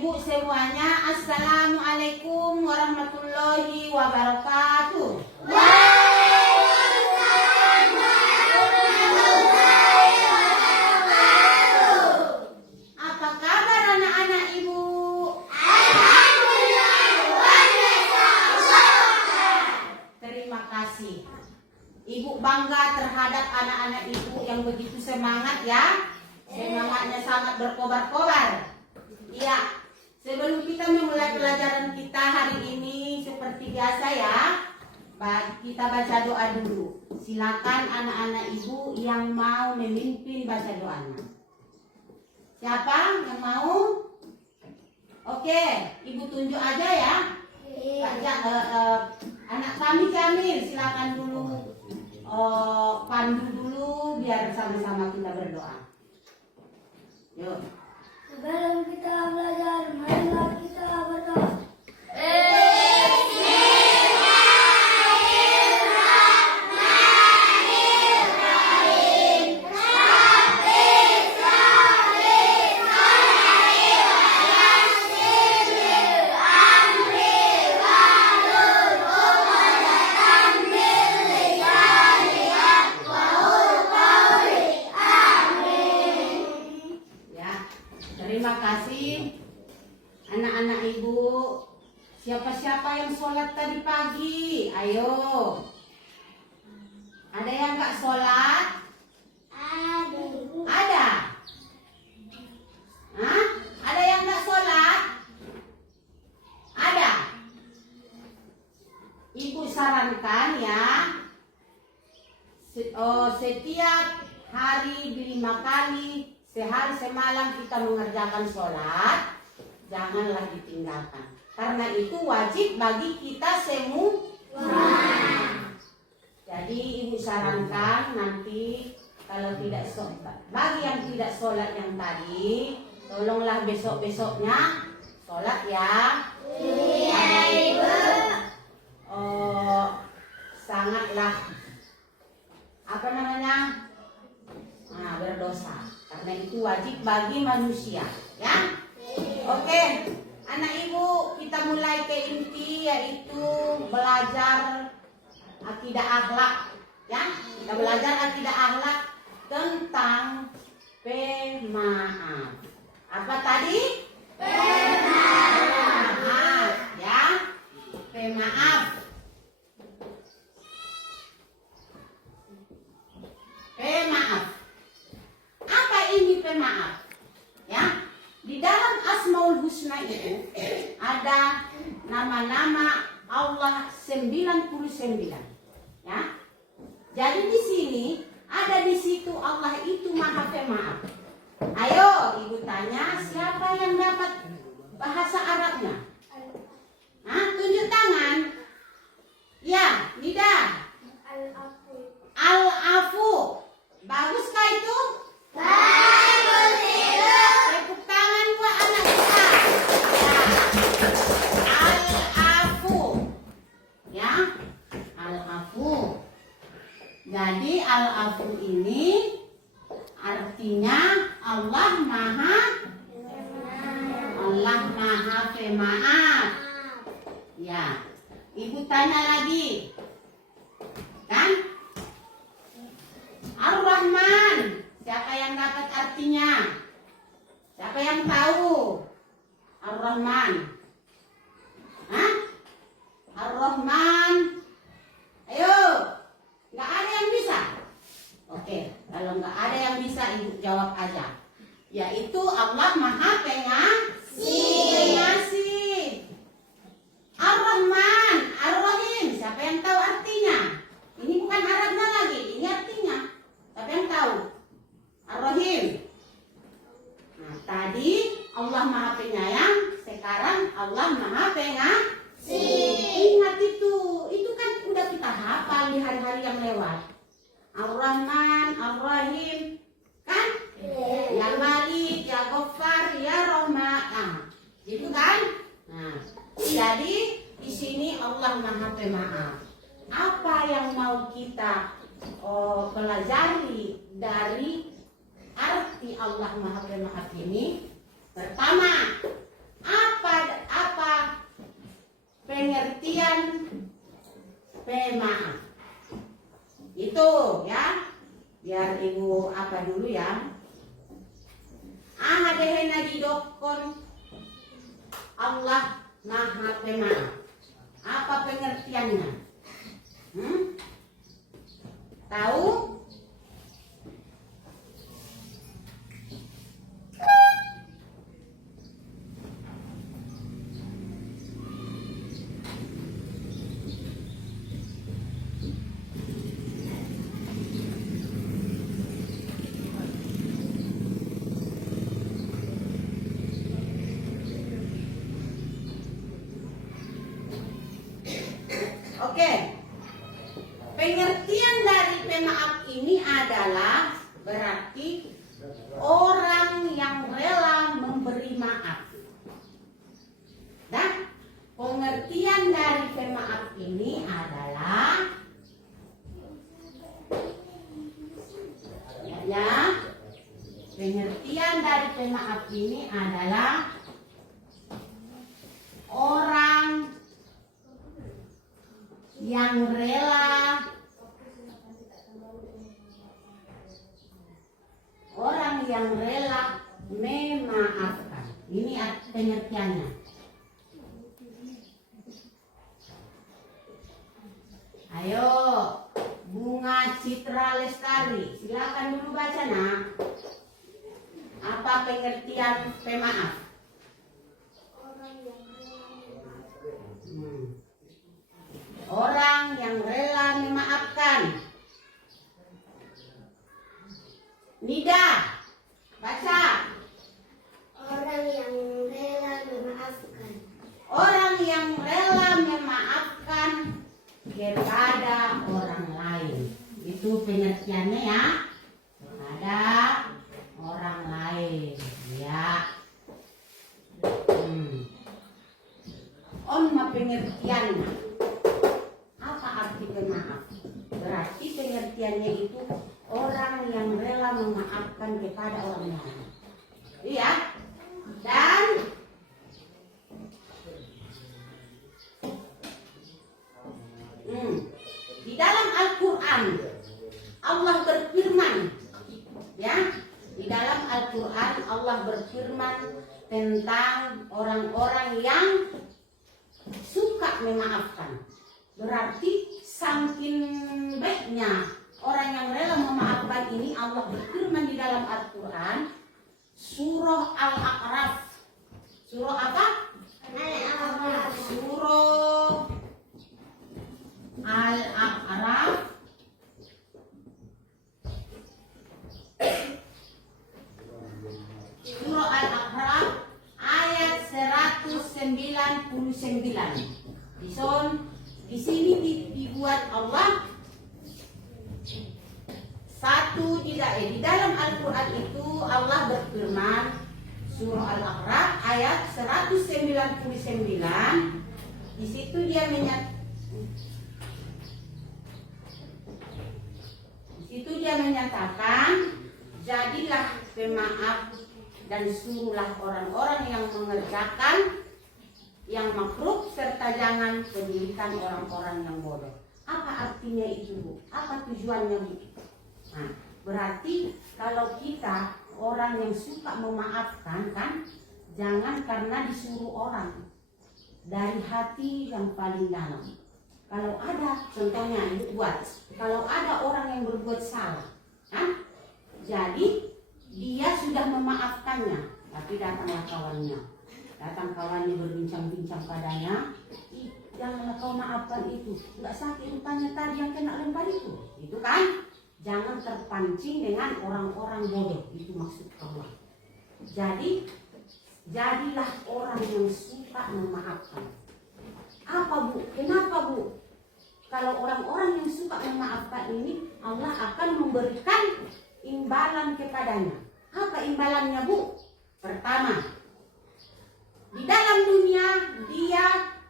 ibu semuanya, assalamualaikum warahmatullahi wabarakatuh. Waalaikumsalam warahmatullahi wabarakatuh. Apa kabar anak-anak ibu? Alhamdulillah luar biasa. Terima kasih. Ibu bangga terhadap anak-anak ibu yang begitu semangat ya. Semangatnya sangat berkobar-kobar. Iya. Sebelum kita memulai pelajaran kita hari ini seperti biasa ya, kita baca doa dulu. Silakan anak-anak ibu yang mau memimpin baca doanya. Siapa yang mau? Oke, ibu tunjuk aja ya. Anak kami Jamil, silakan dulu. Pandu dulu biar sama-sama kita berdoa. Yuk. Sebelum kita belajar, marilah kita berdoa. Terima kasih anak-anak ibu. Siapa-siapa yang sholat tadi pagi? Ayo. Ada yang nggak sholat? Ada. Hah? Ada yang nggak sholat? Ada. Ibu sarankan ya. Setiap hari 5 kali. Sehari semalam kita mengerjakan sholat, janganlah ditinggalkan. Karena itu wajib bagi kita semua. Jadi ibu sarankan nanti kalau tidak sholat, bagi yang tidak sholat yang tadi, tolonglah besok-besoknya sholat ya. Karena itu sangatlah berdosa. Karena itu wajib bagi manusia, ya. Oke, anak ibu, kita mulai ke inti yaitu belajar akidah akhlak, ya. Kita belajar akidah akhlak tentang pemaaf. Apa tadi? Pemaaf, ya. Pemaaf. Pemaaf. Apa ini pemaaf? Ya, di dalam Asmaul Husna itu ada nama-nama Allah 99. Ya. Jadi di sini ada di situ Allah itu Maha Pemaaf. Ayo, ibu tanya siapa yang dapat bahasa Arabnya? Nah, tunjuk tangan. Ya, Nida. Al-Afu. Baguskah itu? Bagus itu. Tepuk tangan buat anak kita. Ya. Al-Afu. Ya. Al-Afu. Jadi Al-Afu ini artinya Allah Maha Pemaaf. Ya. Ibu tanya lagi. Kan? Ar-Rahman. Siapa yang dapat artinya? Siapa yang tahu? Ar-Rahman. Hah? Ar-Rahman. Ayo. Nggak ada yang bisa? Oke. Kalau nggak ada yang bisa, ibu jawab aja. Yaitu Allah Maha Pengasih. Ar-Rahman. Ar-Rahim. Siapa yang tahu artinya? Ini bukan Arabnya lagi. Ini artinya. Siapa yang tahu? Ar-Rahim. Nah, tadi Allah Maha Penyayang, sekarang Allah Maha Pengasih. Ingat itu kan udah kita hafal di hari-hari yang lewat. Ar-Rahman, Ar-Rahim, kan? Ya Malik, ya Ghaffar, ya Rahman. Nah, gitu kan? Nah, jadi di sini Allah Maha Pemaaf. Apa yang mau kita pelajari dari arti Allah Maha Pemaaf ini? Pertama, Apa pengertian pemaaf? Itu ya. Biar ibu apa dulu ya. Dehena didokon Allah Maha Pemaaf. Apa pengertiannya? Tahu? Oke. Pengertian dari pemaaf ini adalah berarti orang yang rela memberi maaf. Dan pengertian dari pemaaf ini adalah pengertian dari pemaaf ini adalah orang yang rela memaafkan. Ini pengertiannya. Ayo, Bunga Citra Lestari, silakan dulu baca nak. Apa pengertian pemaaf? Orang yang rela memaafkan. Nida, baca. Orang yang rela memaafkan. Orang yang rela memaafkan kepada orang lain. Itu pengertiannya ya. Ada orang lain. Ya. Pengertiannya. Apa arti pemaaf? Berarti pengertiannya itu orang yang rela memaafkan kepada orang lain. Iya. Dan di dalam Al-Quran Allah berfirman, ya, di dalam Al-Quran Allah berfirman tentang orang-orang yang suka memaafkan. Berarti saking baiknya orang yang rela memaafkan ini, Allah berfirman di dalam Al-Quran surah Al-A'raf. Surah apa? Al-A'raf. Surah Al-A'raf Surah Al-A'raf ayat 199. Di sini dibuat Allah satu di dalam Al-Quran itu Allah berfirman surah Al-A'raf ayat 199. Di situ dia menyatakan jadilah pemaaf dan suruhlah orang-orang yang mengerjakan yang makruh serta jangan pendirikan orang-orang yang bodoh. Apa artinya itu, Bu? Apa tujuannya, Bu? Nah, berarti kalau kita orang yang suka memaafkan kan, jangan karena disuruh orang, dari hati yang paling dalam. Kalau ada, contohnya Ibu buat, kalau ada orang yang berbuat salah, kan? Jadi dia sudah memaafkannya, tapi datanglah kawannya. Datang kawannya berbincang-bincang padanya, janganlah kau maafkan itu, nggak sakit rupanya tadi yang kena lempar itu kan? Jangan terpancing dengan orang-orang bodoh, itu maksud Allah. Jadi jadilah orang yang suka memaafkan. Apa, Bu? Kenapa, Bu? Kalau orang-orang yang suka memaafkan ini, Allah akan memberikan imbalan kepadanya. Apa imbalannya, Bu? Pertama, di dalam dunia dia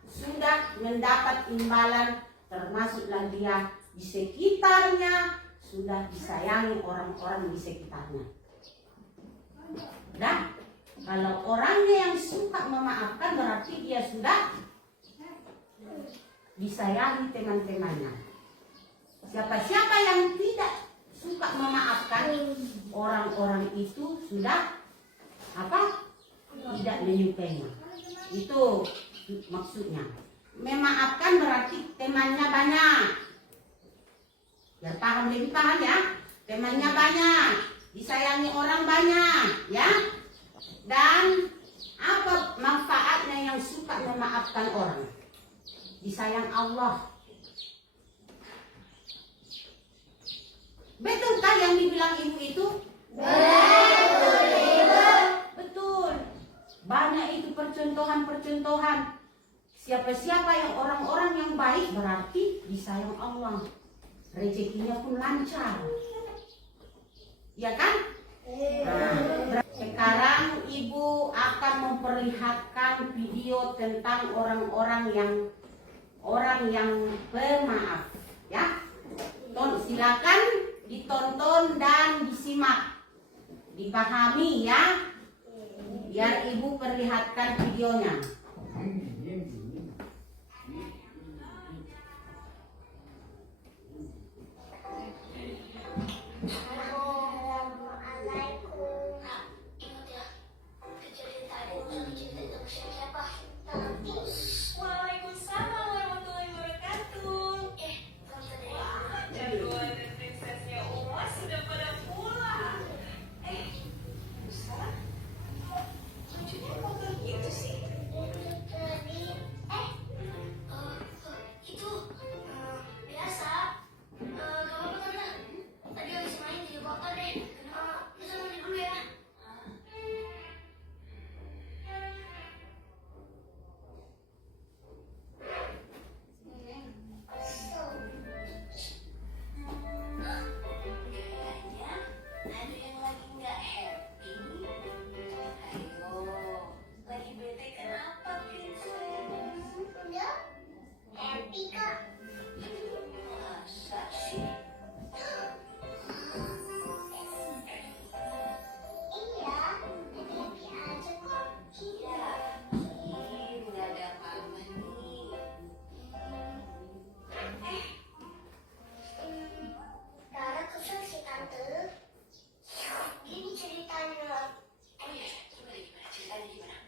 sudah mendapat imbalan, termasuklah dia di sekitarnya sudah disayangi orang-orang di sekitarnya. Dan Kalau orangnya yang suka memaafkan berarti dia sudah disayangi teman-temannya. Siapa-siapa yang tidak suka memaafkan, orang-orang itu sudah apa? Tidak menyukainya. Itu maksudnya. Memaafkan berarti temannya banyak. Ya paham, lebih paham ya? Temannya banyak, disayangi orang banyak, ya. Dan apa manfaatnya yang suka memaafkan orang? Disayang Allah. Betulkah yang dibilang ibu itu? Betul, Ibu. Betul. Banyak itu percontohan-percontohan. Siapa-siapa yang orang-orang yang baik berarti disayang Allah. Rezekinya pun lancar. Ya kan? Nah, sekarang ibu akan memperlihatkan video tentang orang yang pemaaf. Ya, silakan ditonton dan disimak, dipahami ya. Biar ibu perlihatkan videonya. Waalaikumsalam warahmatullahi wabarakatuh. Wah, jagoan dan prinsesnya Uma sudah pada pulang. Musa, bajunya kotor gitu sih. Itu biasa. Gak apa-apa tante. Tadi habis main jadi kotor deh. Bisa mandi dulu ya. Kayaknya ada yang lagi nggak happy. Ayo, lagi bete kenapa, princess? Enggak. Happy kak. Masa sih? Iya. Happy aja kok. Ya, nggak ada apa-apa nih. Rara kesel sih tante. Gini ceritanya. Oh iya, gimana ceritanya gimana?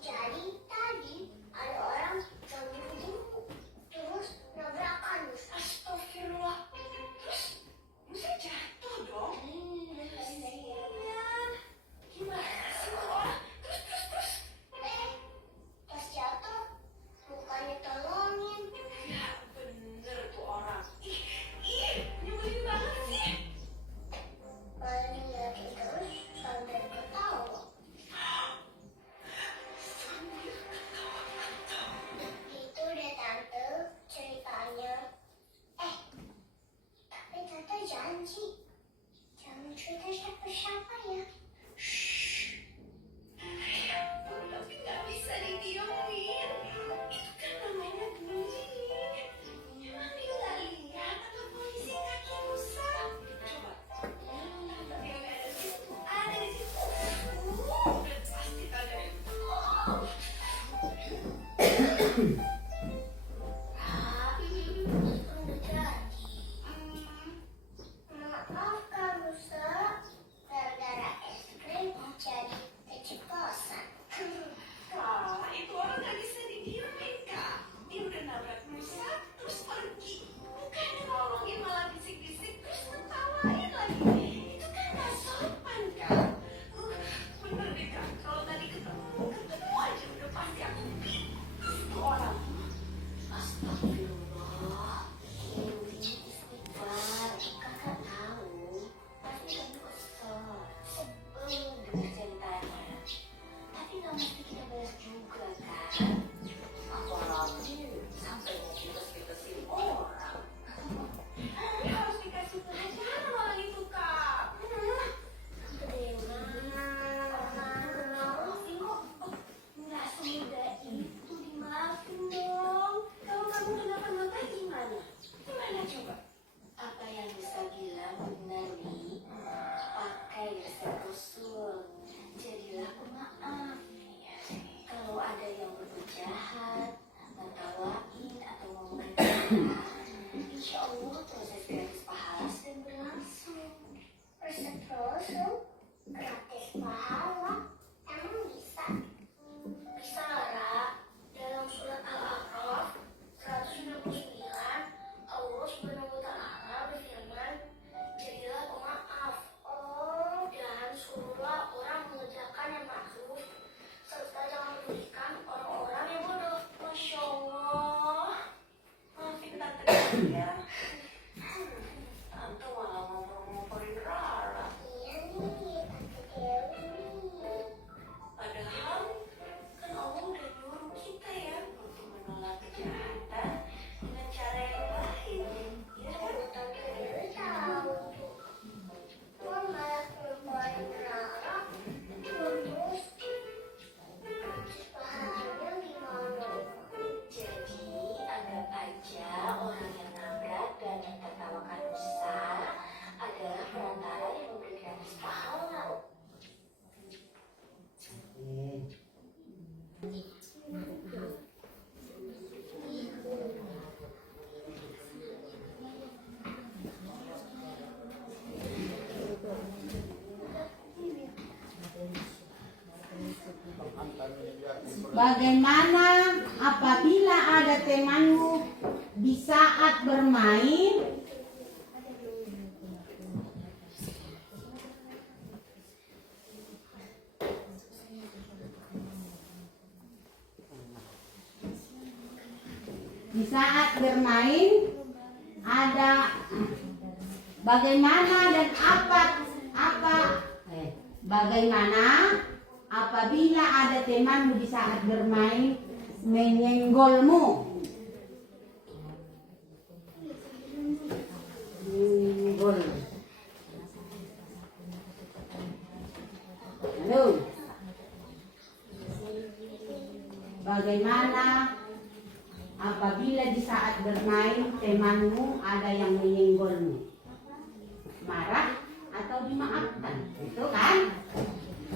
Jadi tadi ada orang yang buru-buru terus nabrakan. Astagfirullah. Terus, Musa jatuh dong. Kasian. Gimana sih tuh orang? Terus. Pas jatuh bukannya tolongin. Ya bener tuh orang. Ih, nyebelin banget sih. Malah dilihatin terus sampai ketawa. Itu deh tante ceritanya. Tapi tante janji jangan cerita siapa-siapa ya. Tapi nggak bisa didiemin. Itu kan namanya bunyi. Emang dia nggak lihat atau polisi kaki Musa? Coba. Tapi nggak ada di situ. Ada di situ. Udah pasti ada. Udah jadi. Maaf Kak Musa, gara-gara proses gratis pahala sedang berlangsung. Terus, gratis pahala? Emang bisa? Bisa, Ra. Dalam surat Al-A'raf 199, Allah Subhanahu wa Ta'ala berfirman, "Jadilah pemaaf, dan suruhlah orang mengerjakan yang ma'ruf, serta jangan pedulikan orang-orang yang bodoh." Masya Allah. Maafin tante ya. Tante malah ngomong-ngomongin Rara. Iya nih, Tante Dewi. Padahal kan Allah udah nyuruh kita ya untuk menolak kejahatan dengan cara yang baik. Ya kan? Tante Dewi tahu. Kok malah ngelupain Rara? Terus, gratis pahalanya gimana? Jadi anggap aja orang yang nabrak dan menertawakan Musa adalah perantara yang memberi gratis pahala. Bagaimana apabila ada temanmu di saat bermain ada bagaimana dan bagaimana apabila ada temanmu di saat bermain menyenggolmu. Menyenggol. Halo. Bagaimana apabila di saat bermain temanmu ada yang menyenggolmu? Marah atau dimaafkan? Itu kan?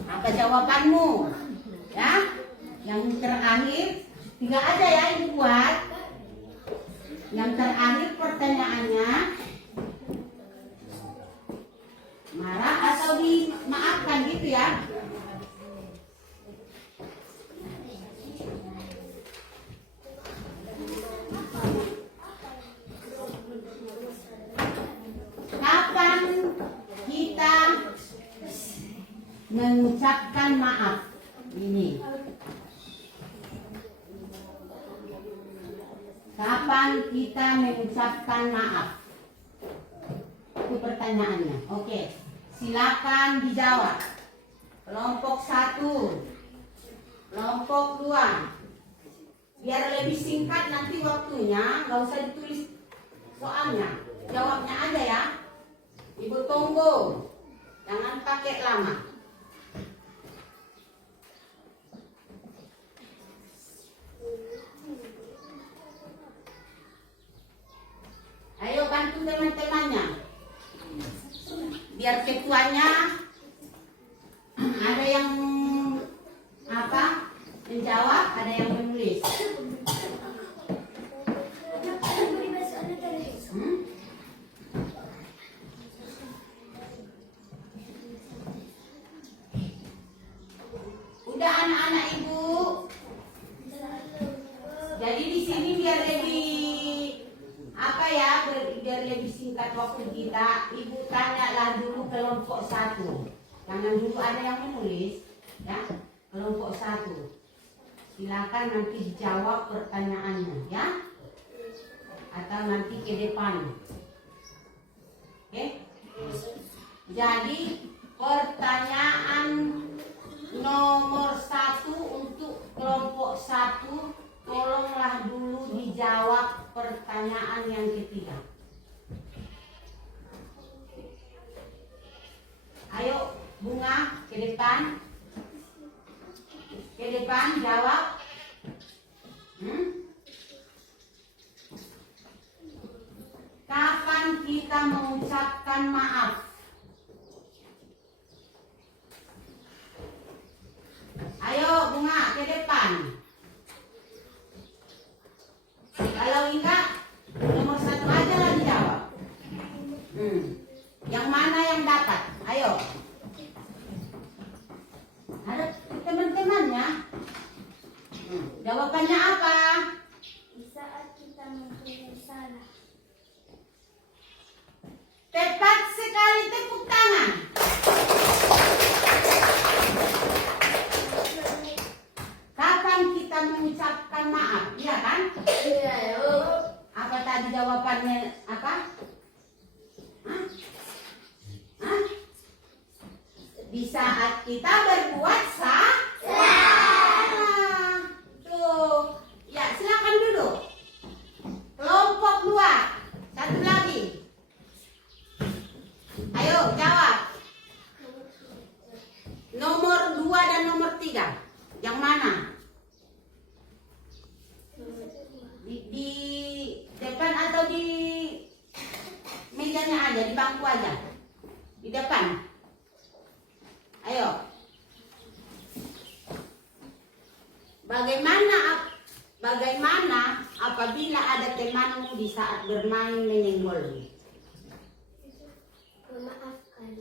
Apa jawabanmu? Ya? Yang terakhir, 3 aja ya ini buat. Yang terakhir pertanyaannya, marah atau dimaafkan gitu ya? Kapan kita mengucapkan maaf? Ini. Kapan kita mengucapkan maaf? Itu pertanyaannya. Oke, silakan dijawab. Kelompok 1, kelompok 2. Biar lebih singkat nanti waktunya, nggak usah ditulis soalnya. Jawabnya aja ya. Ibu tunggu. Jangan pakai lama. Ayo bantu teman-temannya. Biar ketuanya ada yang menjawab, ada yang menulis. Udah anak-anak ibu. Jadi di sini biar lebih biar lebih singkat waktu kita, ibu tanyalah dulu kelompok 1. Jangan dulu ada yang menulis, ya. Kelompok 1. Silakan nanti dijawab pertanyaannya, ya. Atau nanti ke depan. Oke? Jadi pertanyaan nomor 1 untuk kelompok 1, tolonglah dulu dijawab pertanyaan yang ketiga. Ayo Bunga ke depan. Ke depan jawab. Kapan kita mengucapkan maaf? Ayo Bunga ke depan. Kalau enggak, nomor 1 aja lah dijawab. Tepat sekali, tepuk tangan. Kapan kita mengucapkan maaf? Iya kan? Iya, yuk. Apa tadi jawabannya apa? Hah? Hah? Di saat kita berbuat salah. Tuh. Ya, silakan duduk. Kelompok 2. Satu lagi. Ayo, jawab. Nomor 2 dan nomor 3. Yang mana? Di depan atau di mejanya aja, di bangku aja? Di depan. Ayo. Bagaimana apabila ada temanmu di saat bermain menyenggolmu? Memaafkan.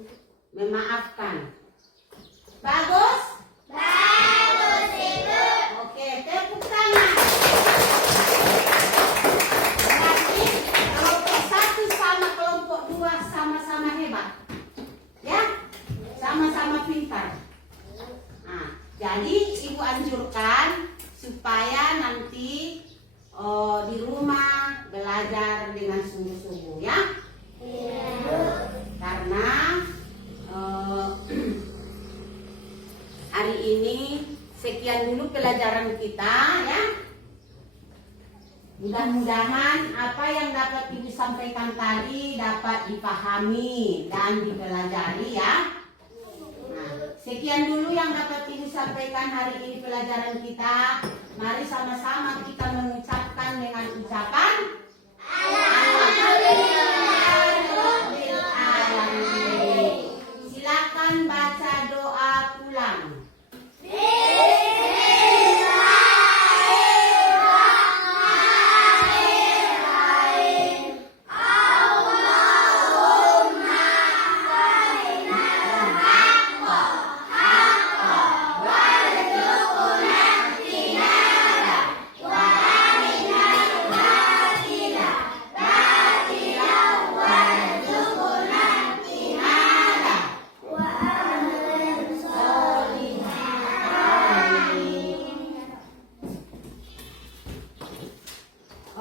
Memaafkan. Bagus? Bagus, Ibu. Oke, tepuk tangan. Berarti kelompok 1 sama kelompok 2 sama-sama hebat. Ya? Sama-sama pintar. Nah, jadi Ibu anjurkan supaya nanti di rumah belajar dengan sungguh-sungguh ya. Karena hari ini sekian dulu pelajaran kita ya. Mudah-mudahan apa yang dapat Ibu sampaikan tadi dapat dipahami dan dipelajari ya. Nah, sekian dulu yang dapat Ibu sampaikan hari ini pelajaran kita. Mari sama-sama kita mengucapkan dengan ucapan Alhamdulillahirobbilalamin. Silakan baca doa pulang.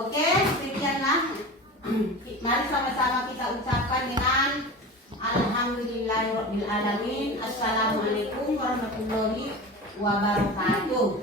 Oke, sekianlah. Mari sama-sama kita ucapkan dengan Alhamdulillahirobbilalamin. Assalamualaikum warahmatullahi wabarakatuh.